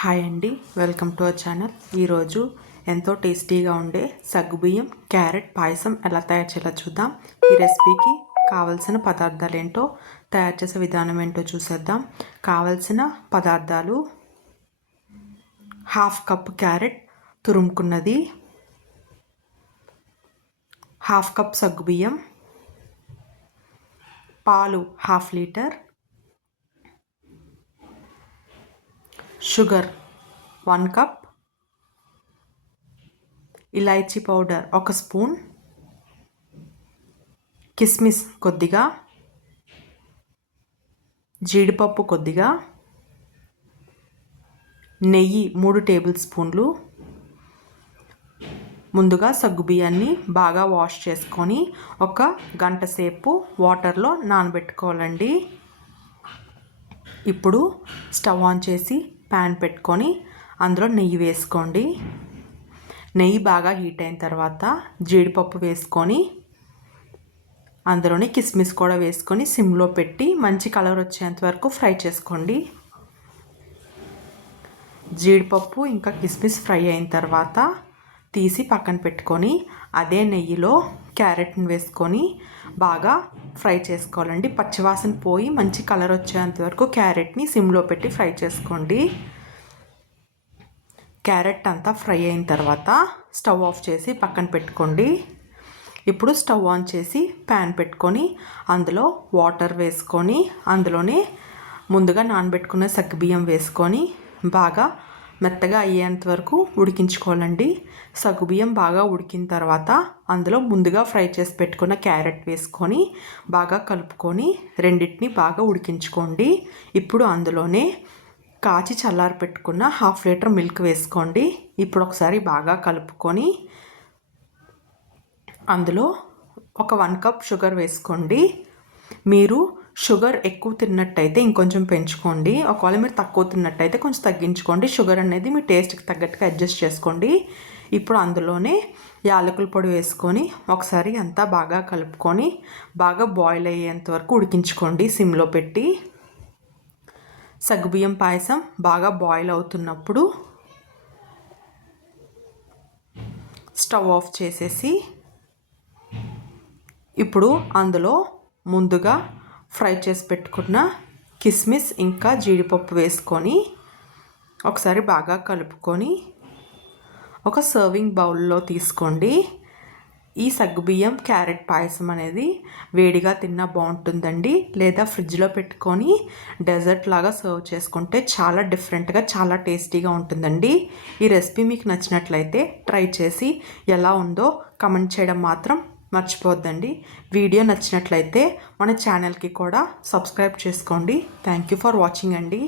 Hi అండి, welcome to our channel. ఈరోజు ఎంతో టేస్టీగా ఉండే సగ్గుబియ్యం క్యారెట్ పాయసం ఎలా తయారు చేయాలో చూద్దాం. ఈ రెసిపీకి కావలసిన పదార్థాలు ఏంటో, తయారు చేసే విధానం ఏంటో చూసేద్దాం. కావలసిన పదార్థాలు: హాఫ్ కప్ క్యారెట్ తురుముకున్నది, హాఫ్ కప్ సగ్గుబియ్యం, పాలు హాఫ్ లీటర్, షుగర్ 1 కప్, ఇలాచీ పౌడర్ 1 స్పూన్, కిస్మిస్ కొద్దిగా, జీడిపప్పు కొద్దిగా, నెయ్యి 3 టేబుల్ స్పూన్లు. ముందుగా సగ్గుబియ్యాన్ని బాగా వాష్ చేసుకొని 1 గంట సేపు వాటర్లో నానబెట్టుకోవాలండి. ఇప్పుడు స్టవ్ ఆన్ చేసి ప్యాన్ పెట్టుకొని అందులో నెయ్యి వేసుకోండి. నెయ్యి బాగా హీట్ అయిన తర్వాత జీడిపప్పు వేసుకొని అందులోనే కిస్మిస్ కూడా వేసుకొని సిమ్లో పెట్టి మంచి కలర్ వచ్చేంత వరకు ఫ్రై చేసుకోండి. జీడిపప్పు ఇంకా కిస్మిస్ ఫ్రై అయిన తర్వాత తీసి పక్కన పెట్టుకొని అదే నెయ్యిలో క్యారెట్ని వేసుకొని బాగా ఫ్రై చేసుకోవాలండి. పచ్చివాసన పోయి మంచి కలర్ వచ్చేంత వరకు క్యారెట్ని సిమ్లో పెట్టి ఫ్రై చేసుకోండి. క్యారెట్ అంతా ఫ్రై అయిన తర్వాత స్టవ్ ఆఫ్ చేసి పక్కన పెట్టుకోండి. ఇప్పుడు స్టవ్ ఆన్ చేసి ప్యాన్ పెట్టుకొని అందులో వాటర్ వేసుకొని అందులోనే ముందుగా నానబెట్టుకున్న సగ్గుబియ్యం వేసుకొని బాగా మెత్తగా అయ్యేంత వరకు ఉడికించుకోవాలండి. సగ్గుబియ్యం బాగా ఉడికిన తర్వాత అందులో ముందుగా ఫ్రై చేసి పెట్టుకున్న క్యారెట్ వేసుకొని బాగా కలుపుకొని రెండింటిని బాగా ఉడికించుకోండి. ఇప్పుడు అందులోనే కాచి చల్లారి పెట్టుకున్న 1/2 లీటర్ మిల్క్ వేసుకోండి. ఇప్పుడు ఒకసారి బాగా కలుపుకొని అందులో 1 కప్ షుగర్ వేసుకోండి. మీరు షుగర్ ఎక్కువ తిన్నట్టయితే ఇంకొంచెం పెంచుకోండి. ఒకవేళ మీరు తక్కువ తిన్నట్టయితే కొంచెం తగ్గించుకోండి. షుగర్ అనేది మీ టేస్ట్కి తగ్గట్టుగా అడ్జస్ట్ చేసుకోండి. ఇప్పుడు అందులోనే యాలకుల పొడి వేసుకొని ఒకసారి అంతా బాగా కలుపుకొని బాగా బాయిల్ అయ్యేంత వరకు ఉడికించుకోండి సిమ్లో పెట్టి. సగ్గుబియ్యం పాయసం బాగా బాయిల్ అవుతున్నప్పుడు స్టవ్ ఆఫ్ చేసేసి ఇప్పుడు అందులో ముందుగా ఫ్రై చేసి పెట్టుకున్న కిస్మిస్ ఇంకా జీడిపప్పు వేసుకొని ఒకసారి బాగా కలుపుకొని ఒక సర్వింగ్ బౌల్లో తీసుకోండి. ఈ సగ్గుబియ్యం క్యారెట్ పాయసం అనేది వేడిగా తిన్నా బాగుంటుందండి, లేదా ఫ్రిడ్జ్లో పెట్టుకొని డెజర్ట్ లాగా సర్వ్ చేసుకుంటే చాలా డిఫరెంట్గా చాలా టేస్టీగా ఉంటుందండి. ఈ రెసిపీ మీకు నచ్చినట్లయితే ట్రై చేసి ఎలా ఉందో కమెంట్ చేయడం మాత్రం మర్చిపోవద్దండి. వీడియో నచ్చినట్లయితే మన ఛానల్కి కూడా సబ్స్క్రైబ్ చేసుకోండి. థ్యాంక్ యూ ఫర్ వాచింగ్ అండి.